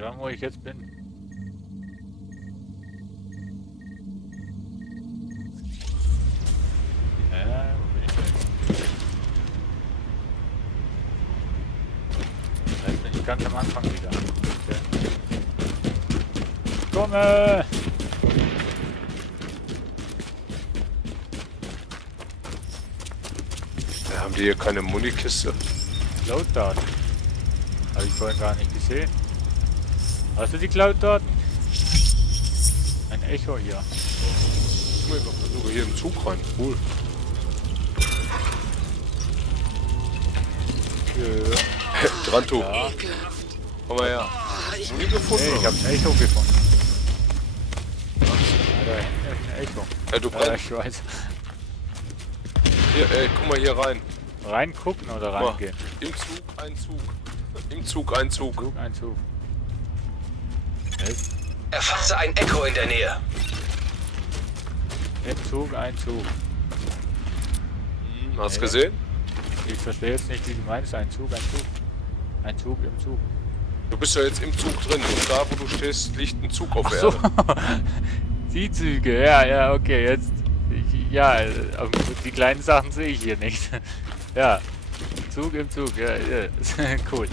schauen, wo ich jetzt bin. Wo bin ich denn? Jetzt bin ich ganz am Anfang wieder. Okay. Komme! Haben die hier keine Munikiste? Cloud-Daten. Habe ich vorhin gar nicht gesehen. Hast du die Cloud-Daten? Ein Echo hier. Guck mal, ich versuche hier im Zug rein. Cool. Dranto. Ja. Komm mal her. Muni gefunden? Nee, ich habe ein Echo gefunden. Ja, da hinten ist ein Echo. Du Ja, brennst. ich weiß. Hier, guck mal hier rein. Reingucken oder Guck mal, reingehen? im Zug ein Zug. Im Zug ein Zug. Zug, ein Zug. Echt? Erfasste ein Echo in der Nähe. Im Zug, ein Zug. Hast du gesehen? Ich verstehe jetzt nicht, wie du meinst. Ein Zug, ein Zug. Ein Zug im Zug. Du bist ja jetzt im Zug drin und da, wo du stehst, liegt ein Zug auf der So. Erde. Die Züge, ja, okay, jetzt. Ja, aber die kleinen Sachen sehe ich hier nicht. Ja. Zug im Zug, ja, cool.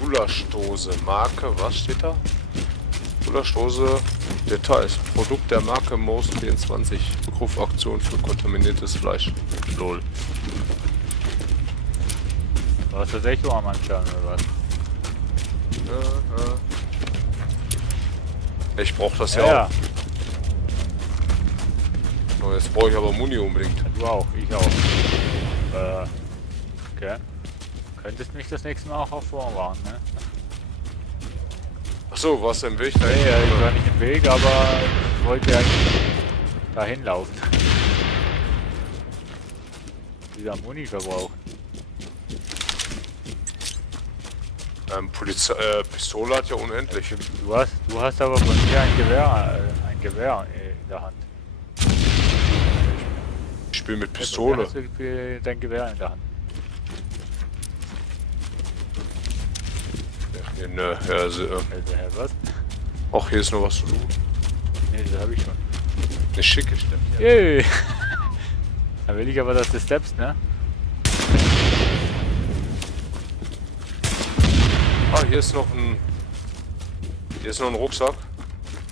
Gulaschdose, Marke, was steht da? Gulaschdose, Details, Produkt der Marke Most 24, Rückrufaktion für kontaminiertes Fleisch. Lol. Du hast das Echo am Anschauen oder was? Ich brauch das ja, Ja, auch. So, jetzt brauche ich aber Muni unbedingt. du auch, ich auch. Okay. Könntest mich das nächste Mal auch vorwarnen, ne? Achso, warst du im Weg dahin? Nee, ich war nicht im Weg, aber ich wollte eigentlich dahin laufen. Wieder Muni verbrauchen. Pistole hat ja unendlich. Du hast aber von mir ein Gewehr in der Hand. Ich spiele mit Du Pistole. hast dein Gewehr in der Hand. Ne, ja, also, Was? auch hier ist noch was zu tun. Nee, das habe ich schon. Eine schicke Stelle. Yay! Da will ich aber, dass du steppst, ne? Ah, hier ist noch ein Rucksack.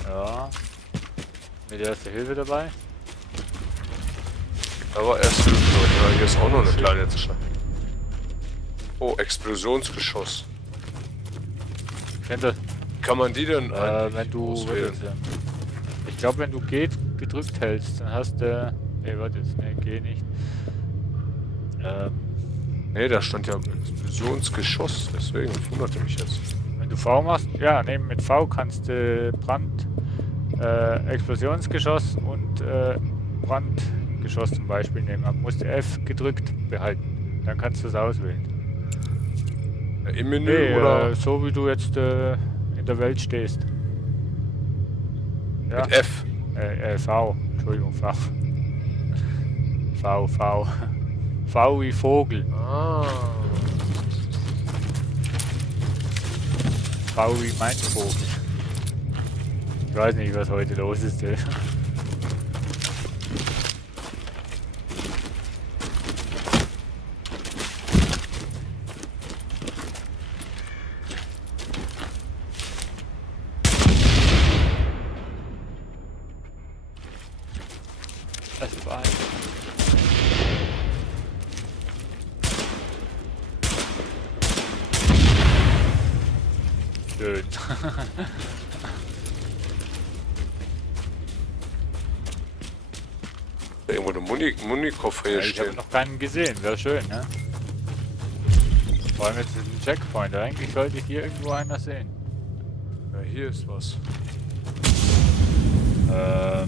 Ja. Mit Erste Hilfe dabei. Da war erst Hilfe. Ja, hier ist auch noch eine kleine Tasche. Oh, Explosionsgeschoss. Ich finde Kann man die denn wenn du auswählen? ich glaube, wenn du geht gedrückt hältst, dann hast du warte jetzt, geh nicht. Ne, da stand ja Explosionsgeschoss, deswegen wunderte mich jetzt. Wenn du V machst, ja, mit V kannst du Explosionsgeschoss und Brandgeschoss zum Beispiel nehmen. Man muss F gedrückt behalten, dann kannst du es auswählen. Im Menü Nee, oder so wie du jetzt in der Welt stehst. Ja? mit F? V, Entschuldigung, V. V. V wie Vogel. Ah. V wie mein Vogel. Ich weiß nicht, was heute los ist. Das war schön. Irgendwo eine Munikoffer hier Ja, ich habe stehen. noch keinen gesehen, wäre schön, ne? Vor allem jetzt ist ein Checkpoint. Eigentlich sollte hier irgendwo einer sehen. Ja, hier ist was. Ja,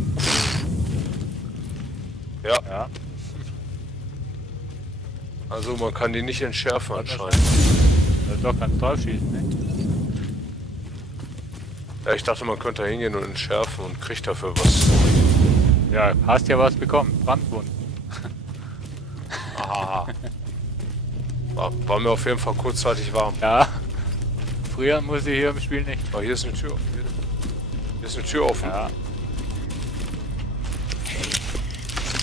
Ja. also man kann die nicht entschärfen anscheinend. Doch, kannst drauf schießen, ne? Ja, ich dachte, man könnte da hingehen und entschärfen und kriegt dafür was. Ja, hast ja was bekommen. Brandwunden. Ah. War mir auf jeden Fall kurzzeitig warm. Ja. Früher muss ich hier im Spiel nicht. Aber hier ist eine Tür. Hier ist eine Tür offen. Ja.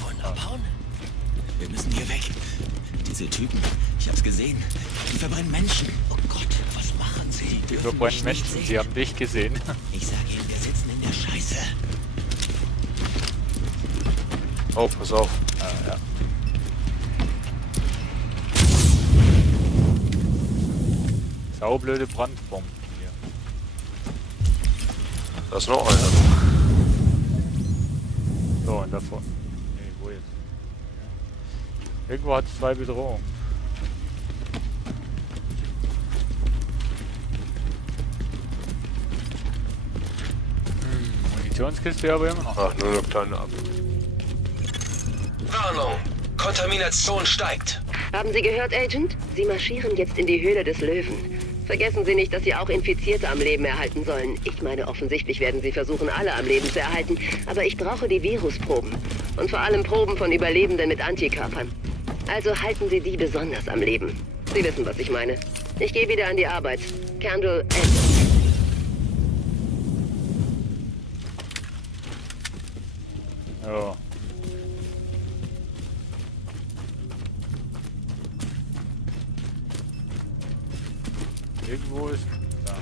Wollen abhauen? Wir müssen hier weg. Diese Typen, ich hab's gesehen. Die verbrennen Menschen. Oh Gott, was machen sie? Die Dürfen verbrennen mich Menschen, nicht sie sehen. haben dich gesehen. Ich sag ihnen, wir sitzen in der Scheiße. Oh, pass auf. Ja. Saublöde Brandbomben hier. Da ist noch einer. So, und davor. Nee, wo jetzt? Irgendwo hat es 2 Bedrohungen. Munitionskiste aber immer noch. Ach, nur eine kleine Ab. Warnung. Kontamination steigt. Haben Sie gehört, Agent? Sie marschieren jetzt in die Höhle des Löwen. Vergessen Sie nicht, dass Sie auch Infizierte am Leben erhalten sollen. Ich meine, offensichtlich werden Sie versuchen, alle am Leben zu erhalten. Aber ich brauche die Virusproben. Und vor allem Proben von Überlebenden mit Antikörpern. Also halten Sie die besonders am Leben. Sie wissen, was ich meine. Ich gehe wieder an die Arbeit. Candle, Ende. Ja. Irgendwo ist. Da.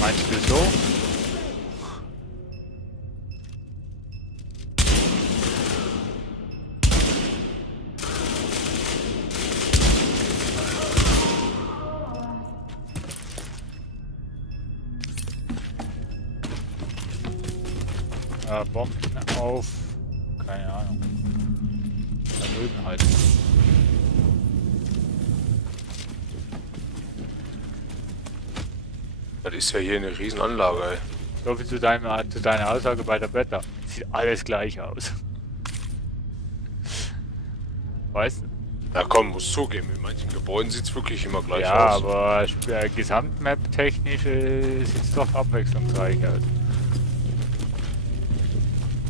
Meinst du so? Bomben auf. Keine Ahnung. Vermögen halt. Das ist ja hier eine Riesenanlage, ey. So viel zu deiner Aussage bei der Beta. Sieht alles gleich aus. Weißt du? Ja komm, muss zugeben, in manchen Gebäuden sieht es wirklich immer gleich Ja, aus. aber Gesamtmap-technisch sieht es doch abwechslungsreich aus.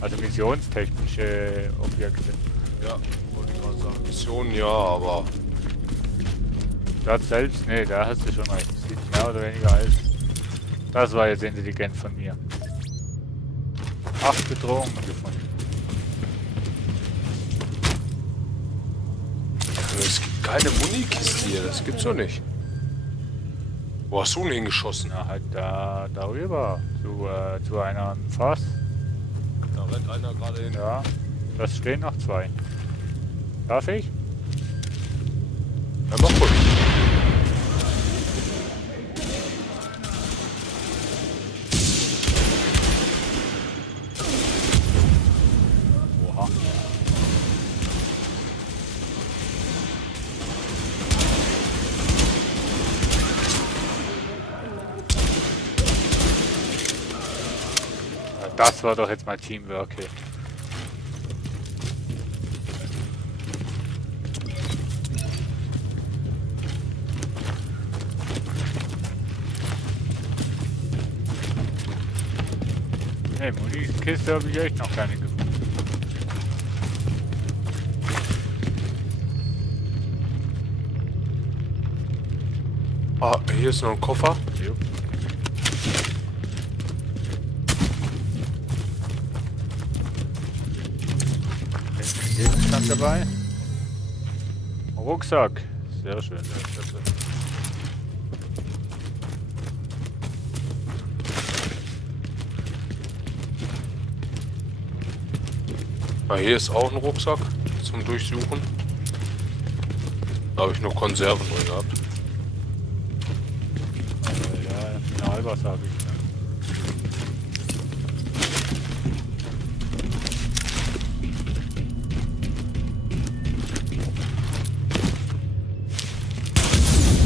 Also missionstechnische Objekte. Ja, wollte ich mal sagen. Missionen ja, aber Das selbst, nee, da hast du schon recht. Sieht mehr oder weniger aus. Das war jetzt intelligent von mir. 8 Bedrohungen gefunden. es gibt keine Munikiste hier, das gibt's doch nicht. Wo hast du denn hingeschossen? Na, halt darüber. Zu einem Fass. Da rennt einer gerade hin. Ja. Das stehen noch 2. Darf ich? Ja, mach ruhig. Oha. Ja, das war doch jetzt mal Teamwork hier. Ne, Munitionskiste habe ich echt noch keine gefunden. Ah, hier ist noch ein Koffer. Jo. Ist ein Gegenstand dabei? Rucksack. Sehr schön. Ah, hier ist auch ein Rucksack zum Durchsuchen. Da habe ich nur Konserven drin gehabt. Ja, Mineralwasser habe ich. Ne?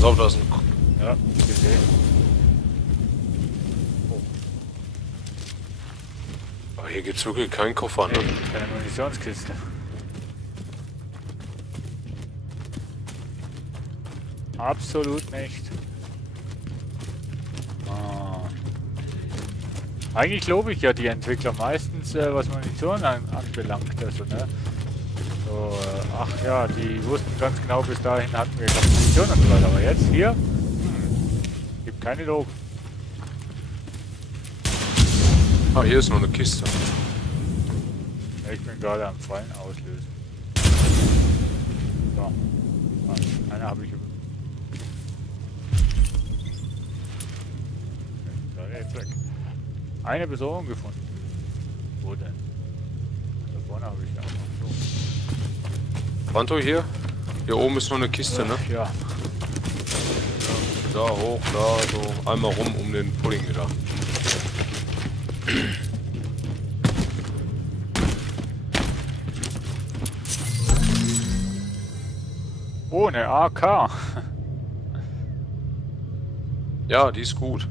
So, da ist ein Ja, gesehen. Ah, hier gibt es wirklich keinen Koffer, ne? Hey, keine Munitionskiste. Absolut nicht. Ah. Eigentlich lobe ich ja die Entwickler meistens, was Munition anbelangt. Also, ne? So, ach ja, die wussten ganz genau, bis dahin hatten wir keine Munition und so weiter. Aber jetzt hier, gibt keine Lob. Ah, hier ist noch eine Kiste. Ja, ich bin gerade am Fallen auslösen. So. Ah, eine habe ich. So, jetzt weg. Eine Besorgung gefunden. Wo denn? Da vorne habe ich auch noch. So. Branto hier? Hier oben ist noch eine Kiste, ne? Ja. Da hoch, da, so einmal rum um den Pudding wieder. Oh, eine AK. Ja, die ist gut.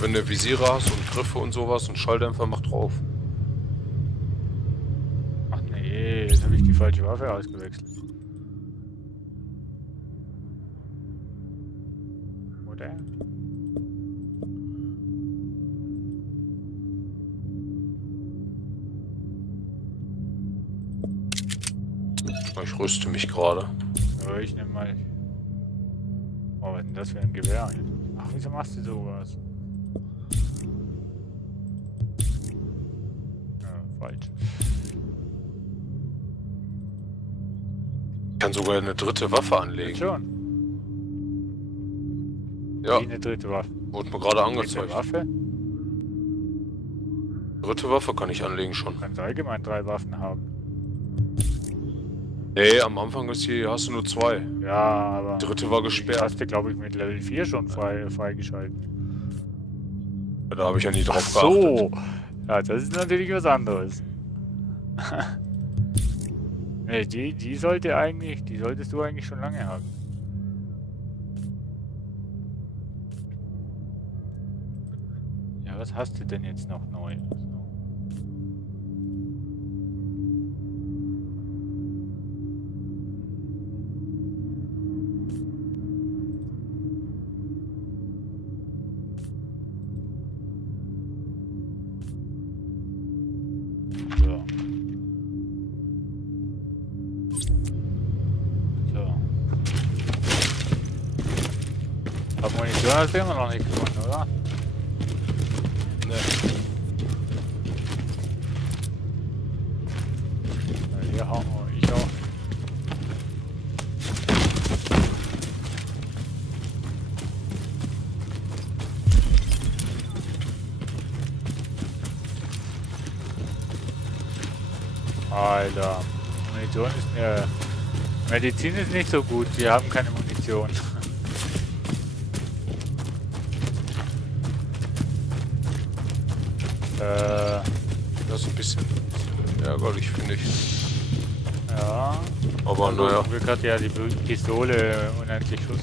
Wenn du Visiere hast und Griffe und sowas und Schalldämpfer, mach drauf. Ach nee, jetzt habe ich die falsche Waffe ausgewechselt. Oder? Ich rüste mich gerade. Aber ich nehme mal. Oh, was ist denn das für ein Gewehr? Ach, wieso machst du sowas? Ja, falsch. Ich kann sogar eine dritte Waffe anlegen. Schon. Ja, Wie eine dritte Waffe. wurde mir gerade Dritte angezeigt. Waffe? Dritte Waffe kann ich anlegen schon. Du kannst allgemein 3 Waffen haben. Nee, am Anfang ist hier, hast du nur 2. Ja, aber. Dritte war Die gesperrt. hast du, glaube ich, mit Level 4 schon freigeschaltet. Da habe ich ja nie Ach drauf geachtet. so! Ja, das ist natürlich was anderes. Nee, die solltest du eigentlich schon lange haben. Ja, was hast du denn jetzt noch neu? So. So. So. Aber Munition hast du immer noch nicht gefunden, oder? Nee. Ja, hier hauen wir, ich auch. Alter, Munition ist mir... Medizin ist nicht so gut, wir haben keine Munition. Das ist ein bisschen ärgerlich, finde ich. Ja. Aber Also, naja. zum Glück hat ja die Pistole unendlich Schuss.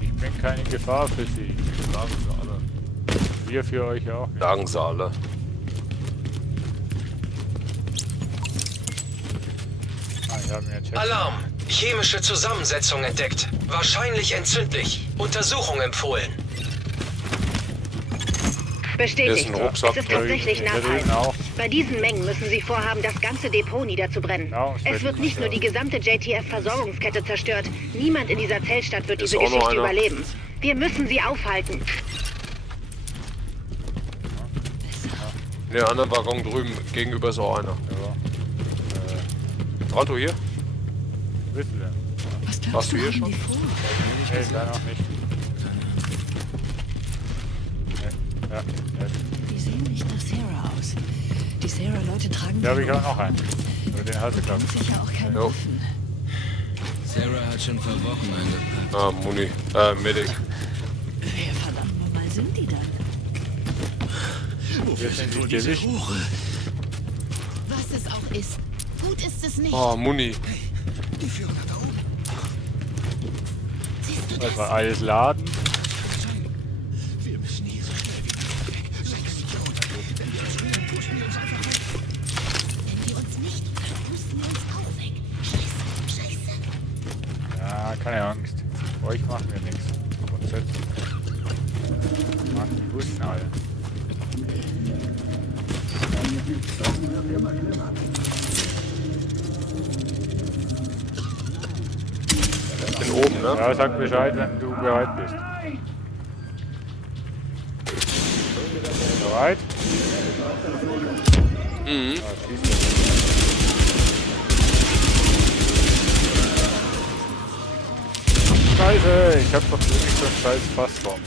Ich bin keine Gefahr für Sie. Sagen sie alle. Wir für euch auch nicht. Sagen sie alle. Ah, wir haben ja Check. Alarm! Chemische Zusammensetzung entdeckt. Wahrscheinlich entzündlich. Untersuchung empfohlen. Hier ist Bestätigt. ein Rucksack. Es ist tatsächlich Da drüben nachhaltig. auch. Bei diesen Mengen müssen Sie vorhaben, das ganze Depot niederzubrennen. Es wird nicht nur die gesamte JTF-Versorgungskette zerstört. Niemand in dieser Zeltstadt wird Ist diese auch noch Geschichte einer. überleben. Wir müssen sie aufhalten. In der anderen Waggon drüben gegenüber ist auch einer. Ja. Branto hier? Wo bist du denn? Was glaubst Warst du hier haben schon? die vor? Nee, da noch nicht. Nee. Ja, jetzt. Die sehen nicht nach Sarah aus. Die Sarah-Leute tragen... Da habe ich keine auch noch einen. Aber den hast du, glaube Ganz sicher auch keine Jo. Waffen. Sarah hat schon vor Wochen angepackt. Ah, Muni. Medic. Wer verdammt nochmal sind die dann? Wir sind die Gewicht. Hure? Was es auch ist. Gut ist es nicht. Oh, Muni. Die führen nach da oben. Siehst du das? Also alles laden. Wir müssen hier so schnell wie möglich weg. So ein Idiot. Wenn wir uns rühren, pushen wir uns einfach weg. Wenn wir uns nicht, dann pusten wir uns auch weg. Scheiße, scheiße. Ja, keine Angst. Für euch machen wir nichts. Grundsätzlich. Mann, die wussten alle. Bin oben, ne? Ja, sag Bescheid, wenn du bereit bist. Bereit? Mhm. Ja, schieß. Scheiße, ich hab doch wirklich so ein scheiß Fass vor mir.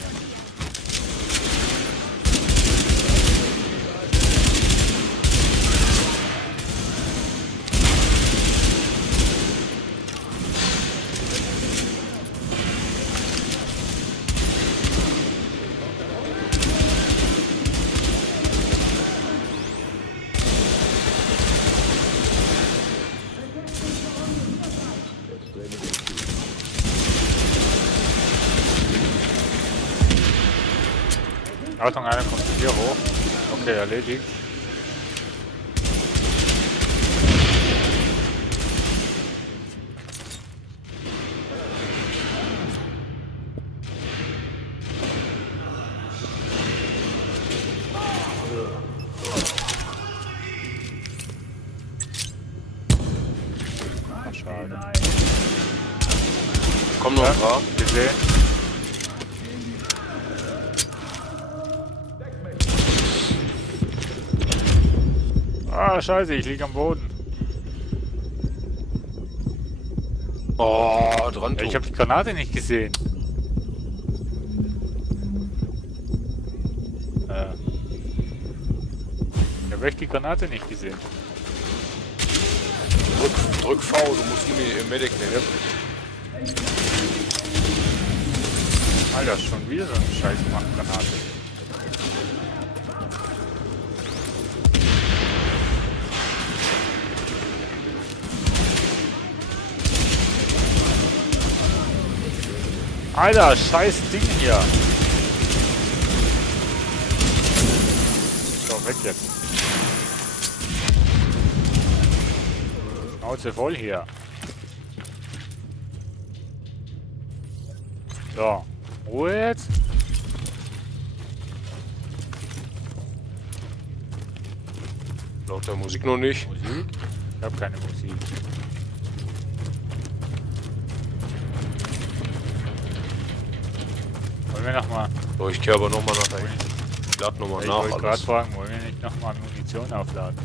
Achtung, einer kommt hier hoch. Okay, erledigt. Ach, schade. Kommen noch ein paar. Gesehen. Ah, scheiße, ich lieg am Boden. Oh, dran. Ja, ich habe die Granate nicht gesehen. Ich habe echt die Granate nicht gesehen. Drück V, du musst nur die Medic nehmen. Alter, schon wieder so eine scheiß Granate. Alter, scheiß Ding hier. So, weg jetzt. Schnauze voll hier. So, Ruhe jetzt. Lauter Musik noch nicht. Musik? Ich habe keine Musik. Wollen wir nochmal... So, ich kehre aber nochmal nach dahin. Ich lade nochmal Ich nach wollte gerade alles. fragen, wollen wir nicht nochmal Munition aufladen?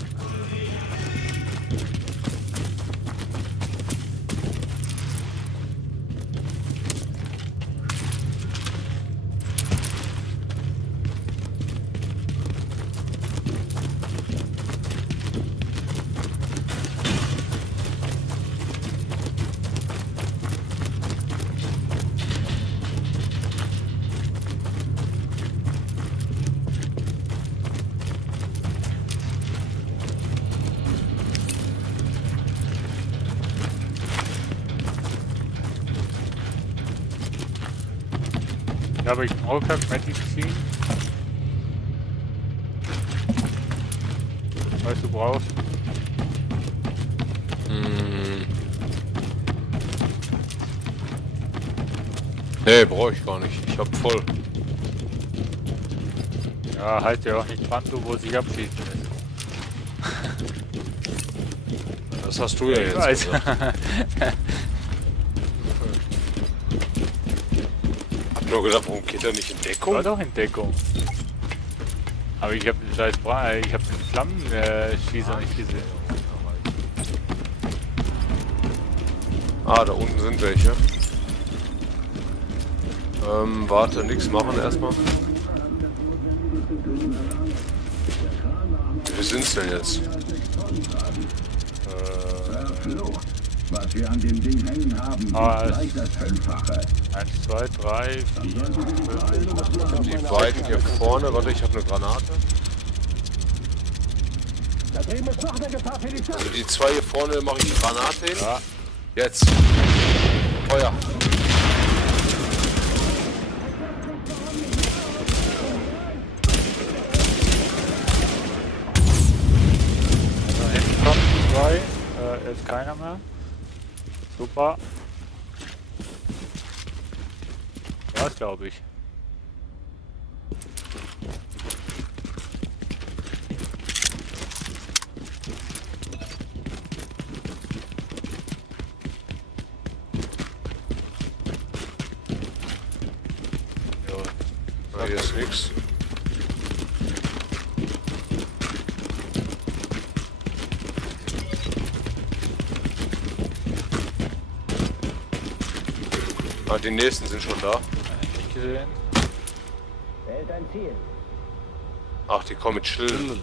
Da habe ich einen Rollcraft Medizin. Was du brauchst. Nee, brauche ich gar nicht. Ich hab voll. Ja, halt ja auch nicht dran, du, wo sich abschießen lässt. Das hast du ja Ich jetzt weiß. gesagt. Hab nur gedacht, warum geht er nicht in War Deckung? doch in Deckung. Aber ich habe den scheiß ich habe den Flammenschießer nicht gesehen. Ah, da unten sind welche. Warte, nichts machen erstmal. Wie sind's denn jetzt? Was wir an dem Ding hängen haben, ist gleich das Fünffache. 1, 2, 3, 4, 5. Die beiden hier vorne, warte, ich habe eine Granate. Da drüben ist noch eine Gefahr für die Stadt. Also die zwei hier vorne mache ich die Granate hin. Ja. Jetzt. Feuer. Da hinten kommen 2. Ist keiner mehr. Super. Das glaube ich. Hier ist nix. Ah, die nächsten sind schon da. Nicht gesehen. Ach, die kommen mit Schilden.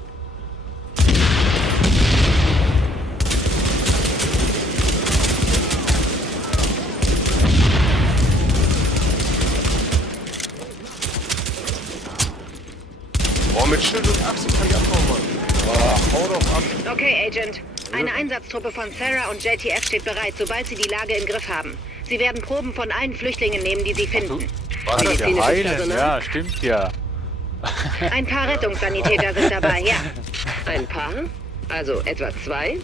Oh, mit Schild und Achse kann ich abhauen, Mann. Oh, hau doch ab. Okay, Agent. Eine Einsatztruppe von Sarah und JTF steht bereit, sobald sie die Lage im Griff haben. Sie werden Proben von allen Flüchtlingen nehmen, die sie finden. Was? Der Medizinisches heilen, Personal? ja, stimmt ja. Ein paar Rettungssanitäter sind dabei, ja. Ein paar? Also etwa 2?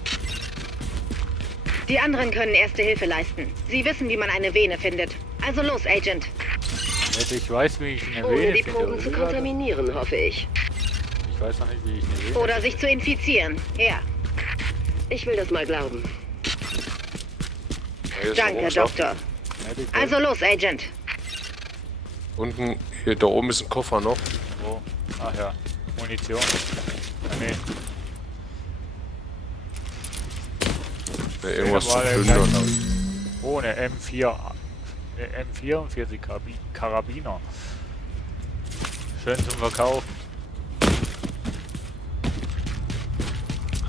Die anderen können erste Hilfe leisten. Sie wissen, wie man eine Vene findet. Also los, Agent. Ich weiß, wie ich eine Ohne Vene die finde. Proben zu kontaminieren, hoffe ich. Ich weiß noch nicht, wie ich eine Vene Oder sich zu infizieren, ja. Ich will das mal glauben. Hier ist ein Danke, Rucksack. Doktor. finde. Also los, Agent. Unten, hier da oben ist ein Koffer noch. Wo? Ach ja, Munition. Ah, nee. Ja, irgendwas zu Normale plündern. Gleich- Oh, eine M4. Eine M44 Karabiner. Schön zum Verkaufen.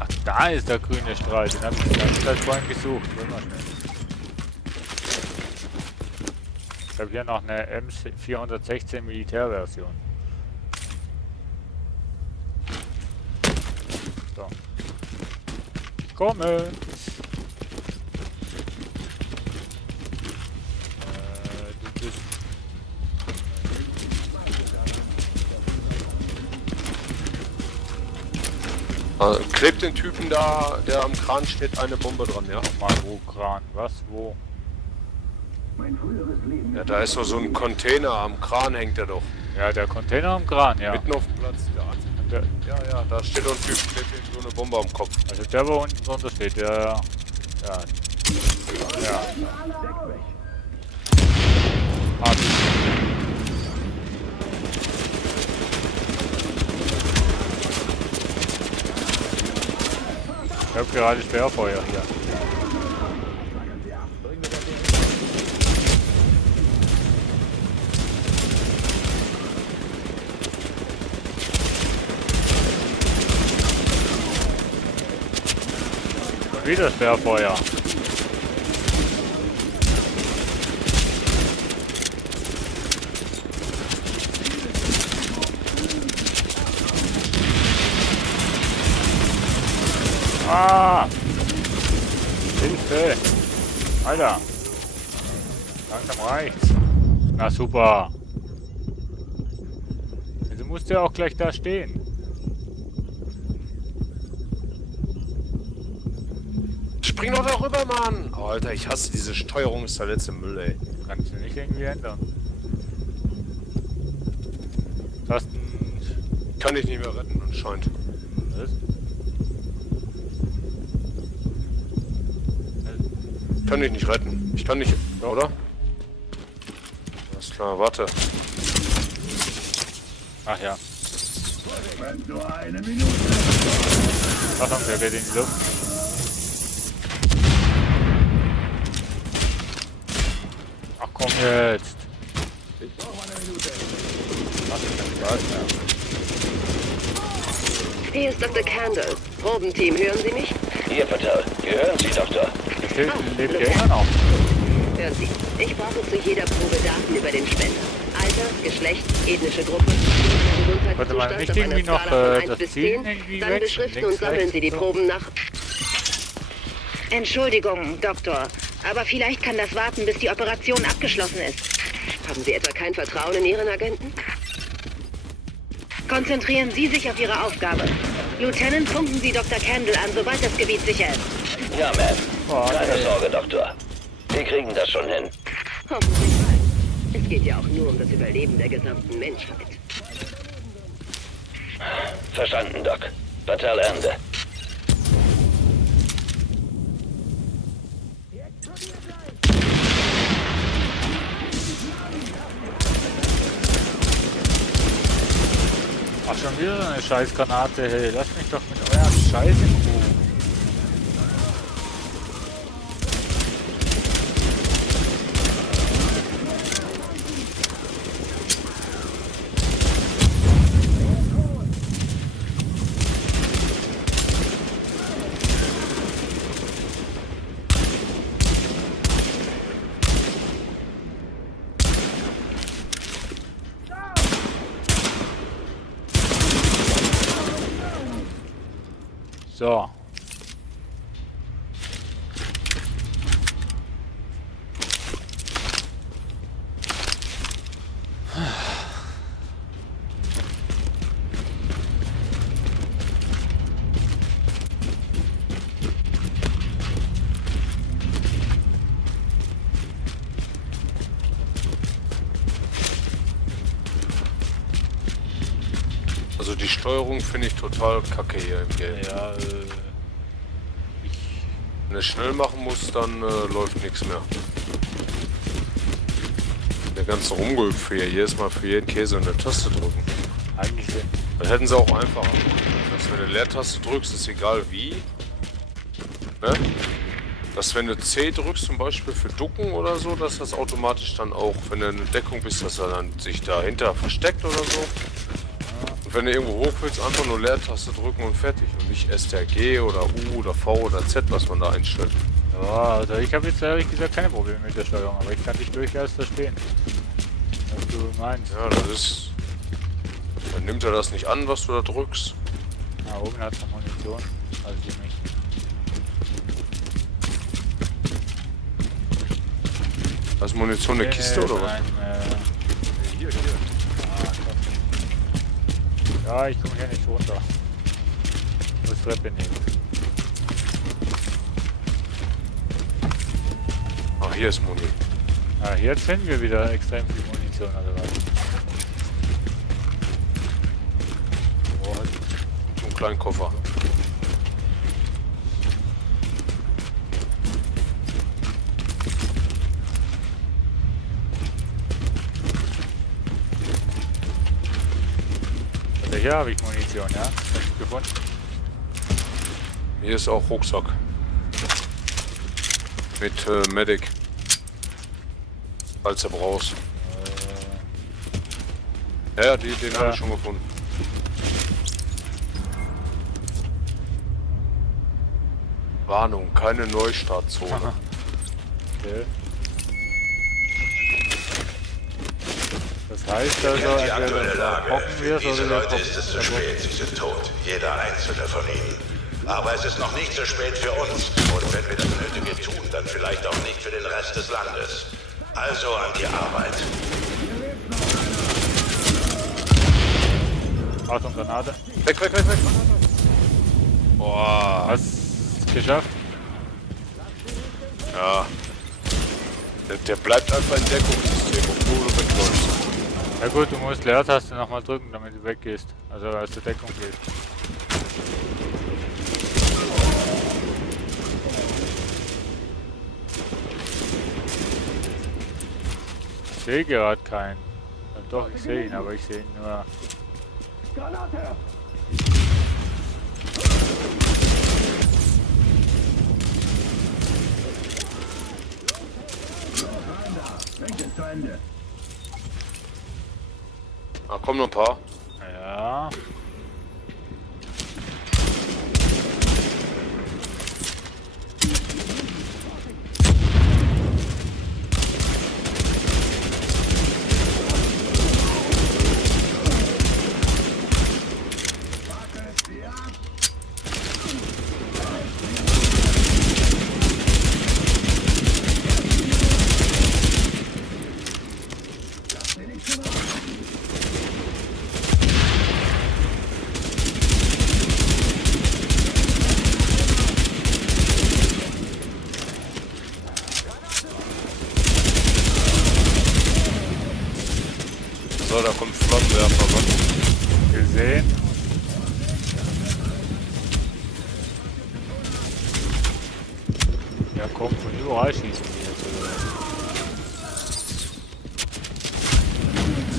Ach, da ist der grüne Strahl. Den habe ich die ganze Zeit vorhin gesucht. Warte mal schnell. Ich habe hier noch eine M416 Militärversion. So. Ich komme. Du bist Klebt den Typen da, der am Kran steht, eine Bombe dran, ja? mal wo Kran. Was? Wo? Mein früheres Leben. Ja, da ist doch so ein Container, am Kran hängt er doch. Ja, der Container am Kran, ja. Mitten auf dem Platz. Der, Ja, da steht doch ein Typ, klebt ihm so eine Bombe am Kopf. also der, wo unten drunter steht, der. Ja. Ja. Hab ich. Ich hab gerade Sperrfeuer hier. Und wieder Sperrfeuer. Ah! Hilfe! Alter! Langsam reicht's. Na super! Also musst du ja auch gleich da stehen. Spring doch da rüber, Mann! Oh, Alter, ich hasse diese Steuerung, ist der letzte Müll, ey. Kannst du nicht irgendwie ändern. Tasten. Kann ich nicht mehr retten, anscheinend. Was? Kann ich nicht retten. Ich kann nicht, oder? Alles klar, warte. Ach ja. Nur eine Minute. Achtung, der geht in die Luft. Ach komm jetzt. Ich brauche eine Minute. Ach, das kann nicht wahr sein. Hier ist Dr. Candle. Probenteam, hören Sie mich? Hier, Patel. Gehören Sie, Doktor. Der lebt ja immer noch. Hören Sie. Ich brauche zu jeder Probe Daten über den Spender. Alter, Geschlecht, ethnische Gruppe, Warte mal, nicht Gesundheitszustand auf einer irgendwie noch, Skala von 1 das bis Ziel 10. irgendwie Dann wechseln, beschriften links, und sammeln rechts Sie die und so. Proben nach. Entschuldigung, Doktor. Aber vielleicht kann das warten, bis die Operation abgeschlossen ist. Haben Sie etwa kein Vertrauen in Ihren Agenten? Konzentrieren Sie sich auf Ihre Aufgabe. Lieutenant, funken Sie Dr. Kendall an, sobald das Gebiet sicher ist. Ja, Ma'am. Oh, Keine okay. Sorge, Doktor. Wir kriegen das schon hin. Hoffentlich bald. Es geht ja auch nur um das Überleben der gesamten Menschheit. Verstanden, Doc. Batal Ende. Ach, schon wieder so eine Scheißgranate, hey. Lasst mich doch mit eurem Scheiß in Ruhe. So. Also die Steuerung finde ich total kacke hier im Game. Ja, Wenn du schnell machen musst, dann läuft nichts mehr. Der ganze Rumgehüpf hier ist mal für jeden Käse eine Taste drücken. eigentlich Dann hätten sie auch einfacher machen können. Dass wenn du Leertaste drückst, ist egal wie. Ne? Dass wenn du C drückst, zum Beispiel für Ducken oder so, dass das automatisch dann auch, wenn du in der Deckung bist, dass er dann sich dahinter versteckt oder so. Und wenn du irgendwo hoch willst, einfach nur Leertaste drücken und fertig. Und nicht STRG oder U oder V oder Z, was man da einstellt. Ja, also ich habe jetzt ehrlich gesagt keine Probleme mit der Steuerung, aber ich kann dich durchaus verstehen, was du meinst. Ja, das ist... Dann nimmt er das nicht an, was du da drückst. Da oben hat es noch Munition, also die nicht. Hast du Munition in der Kiste oder was? Nein, Hier. ja, ich komme hier nicht runter. Ich muss Treppe nehmen. Ach, hier ist Muni. Ah, jetzt finden wir wieder extrem viel Munition, oder was? Oh, so einen kleinen Koffer. Also hier habe ich Munition, ja? Hab ich gefunden. Hier ist auch Rucksack. Mit Medic. Falls du brauchst. Ja, den habe ich schon gefunden. Warnung, keine Neustartzone. Okay. Das heißt also, entweder hocken wir es Für diese oder wir Leute ist es zu spät, sie sind tot. Jeder einzelne von ihnen. Aber es ist noch nicht zu spät für uns. Und wenn wir das Nötige tun, dann vielleicht auch nicht für den Rest des Landes. Also an die Arbeit. Achtung, Granate. Weg! Boah. Hast es geschafft? Ja. Der bleibt einfach in Deckungssystem, obwohl du wegläufst. Ja gut, du musst Leertaste nochmal drücken, damit du weggehst. Also aus der Deckung gehst. Ich sehe gerade keinen. Ja, doch, ich sehe ihn, aber ich sehe ihn nur. Ist zu Ende. Ah, kommen noch ein paar. Ja. So, da kommt Flammenwerfer, was? Gesehen. Ja komm, von überall schießen die jetzt.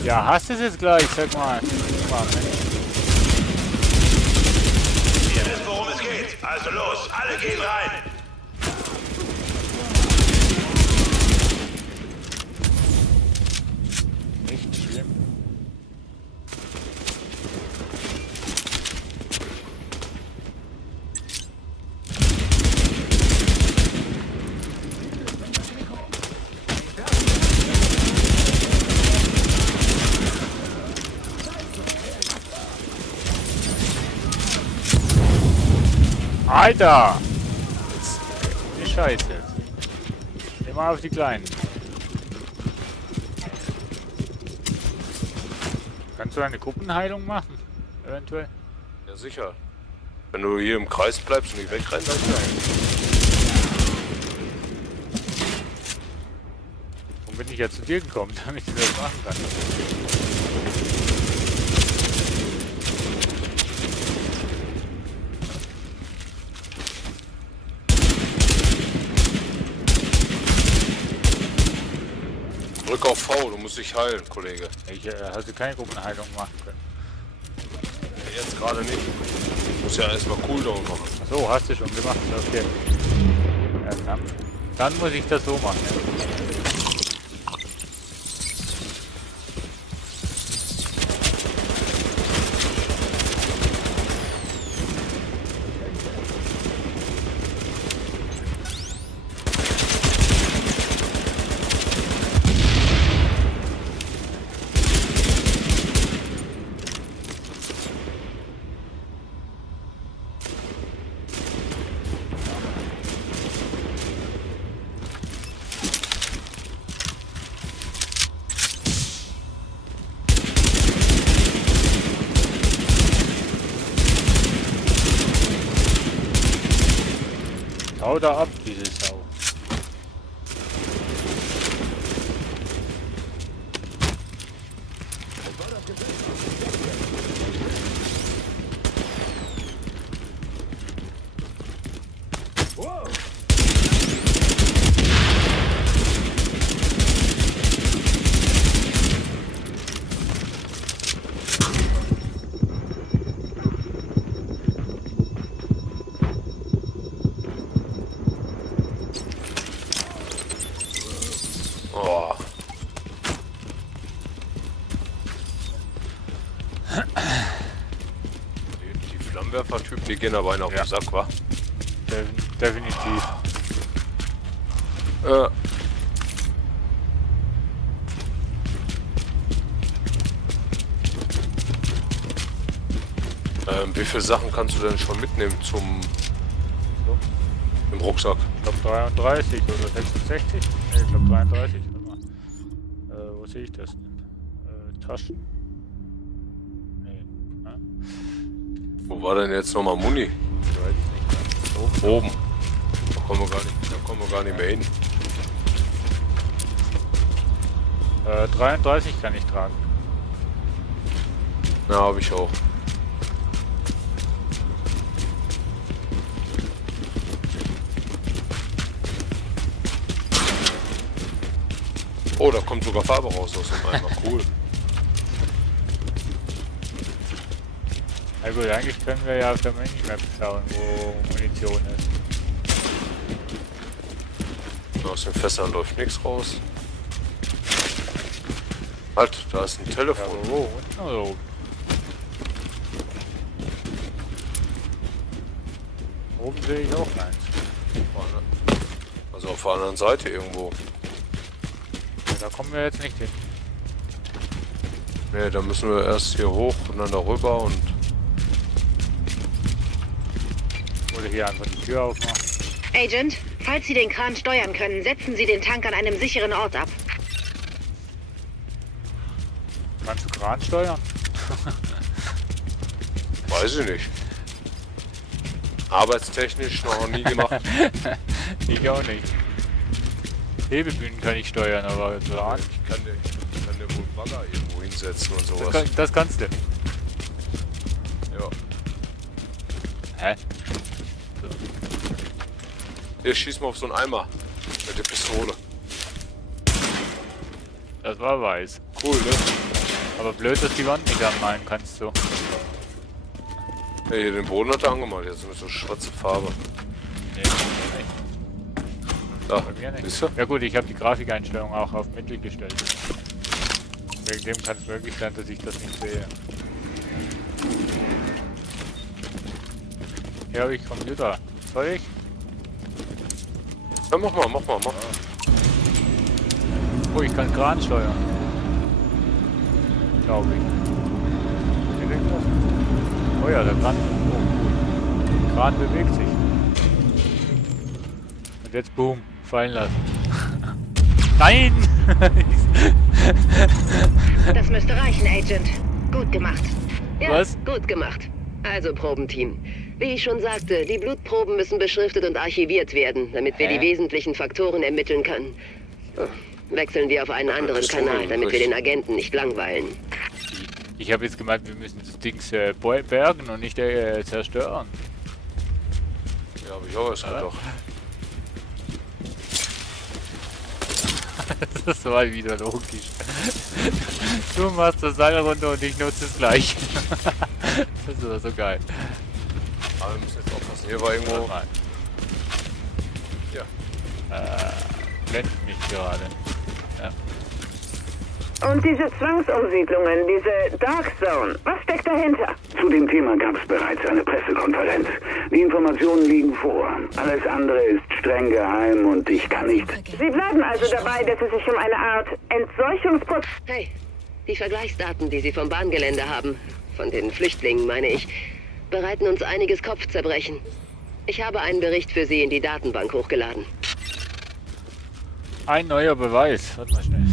Ja, hast du es jetzt gleich, sag mal. Ihr wisst, worum es geht. Also los, alle gehen rein. Nicht schlimm. Alter! Die Scheiße. Immer auf die Kleinen. Kannst du eine Gruppenheilung machen? Eventuell? Ja, sicher. Wenn du hier im Kreis bleibst und nicht wegrennst, dann ja. Und bin ich ja zu dir gekommen, damit ich das machen kann. Drück auf V, du musst dich heilen, Kollege. Ich hatte keine Gruppenheilung machen können. Ja, jetzt gerade nicht. Du musst ja erstmal Cooldown machen. Achso, hast du schon gemacht, okay. Ja, dann muss ich das so machen. Hau da ab, diese Sau. Oh. Die Flammenwerfer-Typen, die gehen aber einen auf den Sack, wa? Definitiv. Wie viele Sachen kannst du denn schon mitnehmen im Rucksack? Ich glaube 33 oder 66. Ne, ich glaube 33. Warte mal. Wo sehe ich das denn? Taschen. Nee. Ja? Wo war denn jetzt nochmal Muni? Ich weiß es nicht. Oben. Da kommen wir gar nicht mehr hin. 33 kann ich tragen. Na, habe ich auch. Oh, da kommt sogar Farbe raus aus dem Eimer. Cool. Na gut, eigentlich können wir ja auf der Minimap schauen, wo Munition ist. Aus den Fässern läuft nichts raus. Halt, da ist ein Telefon. Ja, wo? Unten oder oben? Oben sehe ich auch eins. Also auf der anderen Seite irgendwo. Da kommen wir jetzt nicht hin. Ne, da müssen wir erst hier hoch und dann darüber und... Oder hier einfach die Tür aufmachen. Agent, falls Sie den Kran steuern können, setzen Sie den Tank an einem sicheren Ort ab. Kannst du Kran steuern? Weiß ich nicht. Arbeitstechnisch noch nie gemacht. Ich auch nicht. Hebebühnen kann ich steuern, aber Kran. Ich kann dir wohl Bagger irgendwo irgendwo hinsetzen und sowas. Das kannst du. Ja. Hä? Hier, schieß mal auf so einen Eimer. Mit der Pistole. Das war weiß. Cool, ne? Aber blöd, dass die Wand nicht anmalen kannst du. Ja, hier den Boden hat er angemalt, jetzt mit so schwarze Farbe. Nee, Da, bei mir nicht. siehst du? Ja gut, ich habe die Grafikeinstellung auch auf Mittel gestellt. Wegen dem kann es möglich sein, dass ich das nicht sehe. Hier habe ich Computer. Soll ich? Ja, mach mal. Oh, ich kann Kran steuern. Glaube ich. Geht irgendwas? Oh ja, der Kran. Oh, cool. Kran bewegt sich. Und jetzt boom, fallen lassen. Nein! Das müsste reichen, Agent. Gut gemacht. Ja, Was? gut gemacht. Also, Probenteam. Wie ich schon sagte, die Blutproben müssen beschriftet und archiviert werden, damit wir Hä? die wesentlichen Faktoren ermitteln können. Wechseln wir auf einen anderen Kanal, damit wir den Agenten nicht langweilen. Ich habe jetzt gemeint, wir müssen das Ding bergen und nicht zerstören. Ja, hab ich auch erst gedacht. Das war wieder logisch. Du machst das Seil runter und ich nutze es gleich. Das war so geil. Aber wir müssen jetzt aufpassen. Hier war irgendwo. Mal. Ja. Blendet mich gerade. Ja. Und diese Zwangsumsiedlungen, diese Dark Zone, was steckt dahinter? Zu dem Thema gab es bereits eine Pressekonferenz. Die Informationen liegen vor. Alles andere ist streng geheim und ich kann nicht... Sie bleiben also dabei, dass es sich um eine Art Entseuchungsprozess... Hey, die Vergleichsdaten, die Sie vom Bahngelände haben, von den Flüchtlingen meine ich, bereiten uns einiges Kopfzerbrechen. Ich habe einen Bericht für Sie in die Datenbank hochgeladen. Ein neuer Beweis. Warte mal schnell.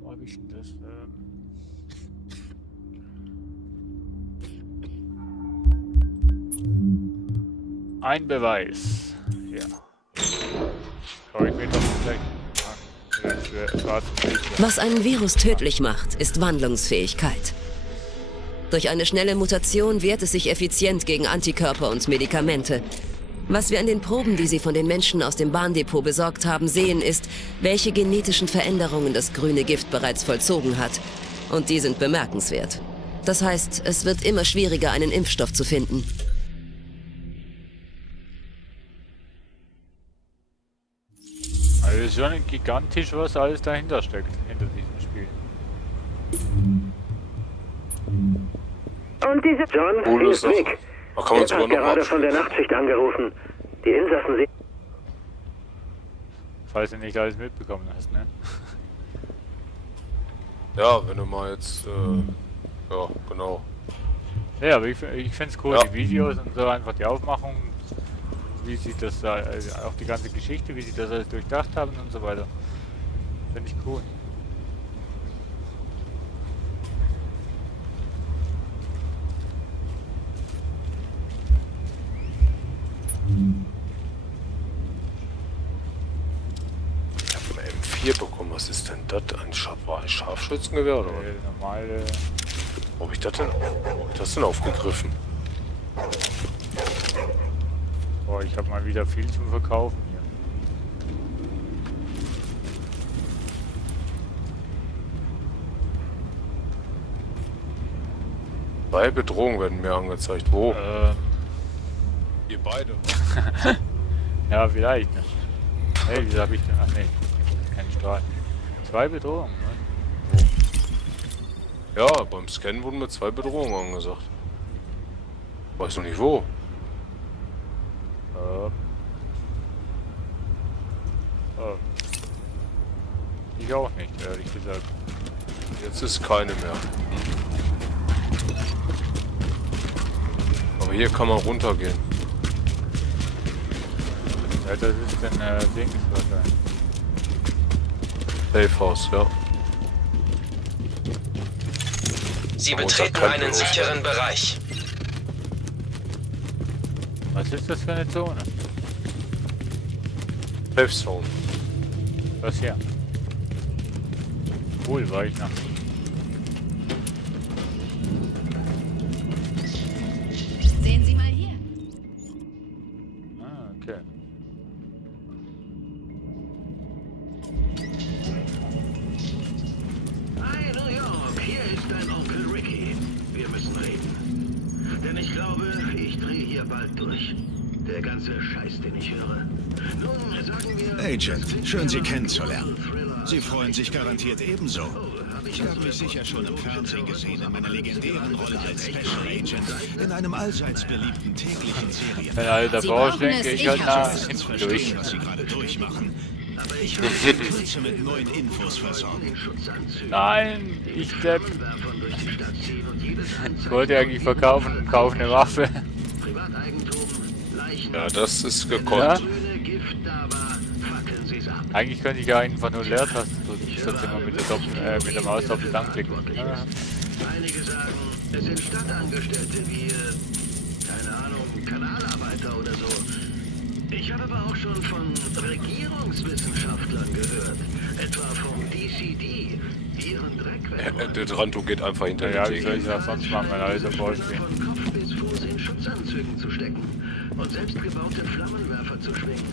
Wo hab ich denn das? Ein Beweis. Ja. Schau ich mir doch gleich an. Für schwarze Bildschirm. Was einen Virus tödlich macht, ist Wandlungsfähigkeit. Durch eine schnelle Mutation wehrt es sich effizient gegen Antikörper und Medikamente. Was wir an den Proben, die sie von den Menschen aus dem Bahndepot besorgt haben, sehen, ist, welche genetischen Veränderungen das grüne Gift bereits vollzogen hat. Und die sind bemerkenswert. Das heißt, es wird immer schwieriger, einen Impfstoff zu finden. Also es ist schon gigantisch, was alles dahinter steckt, hinter diesem Spiel. Und diese... John, Coole hier ist Sache. Nick. Da kann man Er sogar hat noch gerade mal von der Nachtschicht angerufen. Die Insassen sehen... Falls du nicht alles mitbekommen hast, ne? Ja, wenn du mal jetzt. Ja, genau. Ja, aber ich finde es cool, Ja. die Videos und so, einfach die Aufmachung, wie sie das, auch die ganze Geschichte, wie sie das alles durchdacht haben und so weiter. Finde ich cool. Ich habe ein M4 bekommen. Was ist denn das? Ein Scharfschützengewehr oder was? Normale. Wo hab ich das denn aufgegriffen? Boah, ich habe mal wieder viel zum Verkaufen hier. Zwei Bedrohungen werden mir angezeigt. Wo? Ihr beide. Ja, vielleicht. Ne? Hey, wieso habe ich denn? Ach nee, kein Strahl. Zwei Bedrohungen, ne? Ja, beim Scannen wurden mir zwei Bedrohungen angesagt. Weiß noch nicht wo. Ich auch nicht, ehrlich gesagt. Jetzt ist keine mehr. Aber hier kann man runtergehen. Ja, das ist ein Ding wahrscheinlich. Safe House, ja. Sie Aber betreten unter einen Tempo. sicheren Bereich. Was ist das für eine Zone? Safe Zone. Das hier. Cool, war ich noch nie. ja bald durch. Der ganze Scheiß, den ich höre. Nun, sagen wir... Agent, schön Sie kennenzulernen. Sie freuen sich garantiert ebenso. Ich habe mich sicher schon im Fernsehen gesehen, in meiner legendären Rolle als Special Agent in einem allseits beliebten täglichen Serien. Wenn alle davor stehen, gehe ich halt nach hinten Verstehen, durch. was Sie gerade durchmachen. Aber ich werde Sie in Kürze mit neuen Infos versorgen. Nein, ich Depp. Ich wollte eigentlich verkaufen und kaufe eine Waffe. Ja, das ist gekonnt. Ja? Eigentlich könnte ich ja einfach nur Leertaste drücken, statt immer mit der Maus auf den anklicken. Ja. Einige sagen, es sind Stadtangestellte wie, keine Ahnung, Kanalarbeiter oder so. Ich habe aber auch schon von Regierungswissenschaftlern gehört. Etwa vom DCD. Ihren Dreck Der Dranto geht einfach hinter Ja, den wie soll ich Tegel. das sonst machen, wenn alle davor stehen? von Kopf bis Fuß in Schutzanzügen zu stecken und selbstgebaute Flammenwerfer zu schwingen.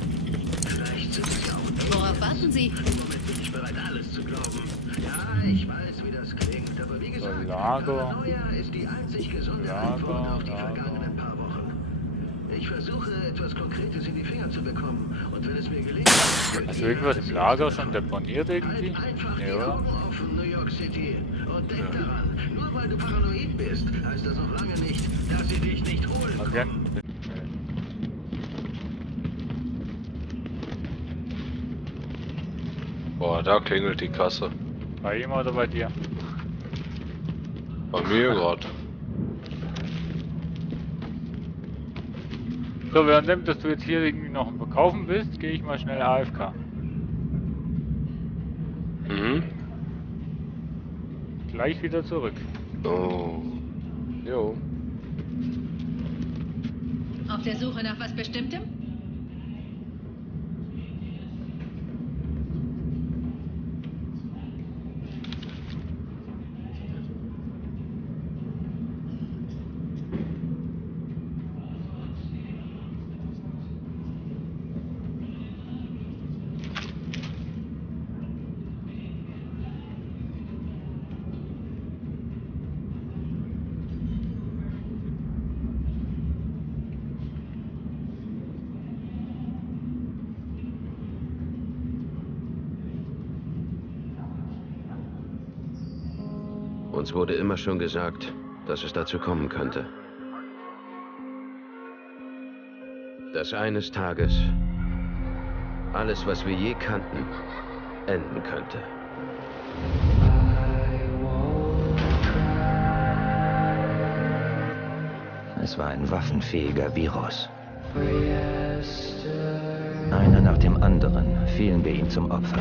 Vielleicht sind es ja auch nicht. Worauf warten Sie? Im Moment bin ich bereit, alles zu glauben. Ja, ich weiß, wie das klingt, aber wie gesagt, Lager. Paranoia ist die einzig gesunde Antwort auf die vergangenen paar Wochen. Ich versuche, etwas Konkretes in die Finger zu bekommen. Und wenn es mir gelingt... Hast du irgendwas im Lager schon deponiert irgendwie? Einfach Nee, die oder? Augen offen, New York City. Und denk daran, nur weil du paranoid bist, heißt das noch lange nicht, dass sie dich nicht holen. Okay. Boah, da klingelt die Kasse. Bei ihm oder bei dir? Bei mir gerade. So, während dass du jetzt hier irgendwie noch am Verkaufen bist, gehe ich mal schnell AFK. Mhm. Gleich wieder zurück. Oh. Jo. Auf der Suche nach was Bestimmtem? Uns wurde immer schon gesagt, dass es dazu kommen könnte. Dass eines Tages alles, was wir je kannten, enden könnte. Es war ein waffenfähiger Virus. Einer nach dem anderen fielen wir ihm zum Opfer.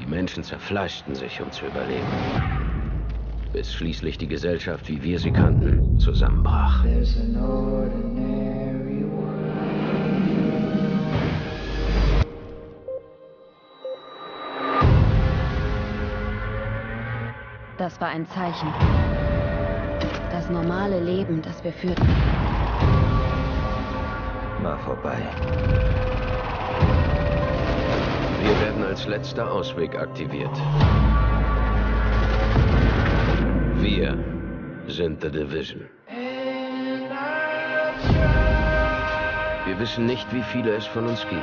Die Menschen zerfleischten sich, um zu überleben. Bis schließlich die Gesellschaft, wie wir sie kannten, zusammenbrach. Das war ein Zeichen. Das normale Leben, das wir führten, war vorbei. Wir werden als letzter Ausweg aktiviert. Wir sind The Division. Wir wissen nicht, wie viele es von uns gibt.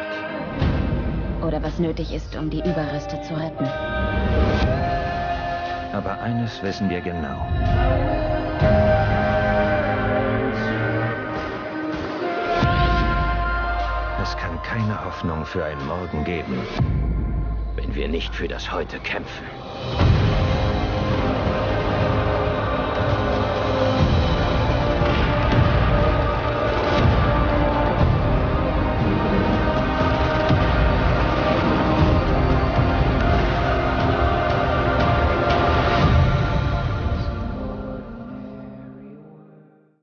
oder was nötig ist, um die Überreste zu retten. Aber eines wissen wir genau. Es kann keine Hoffnung für einen Morgen geben, wenn wir nicht für das Heute kämpfen.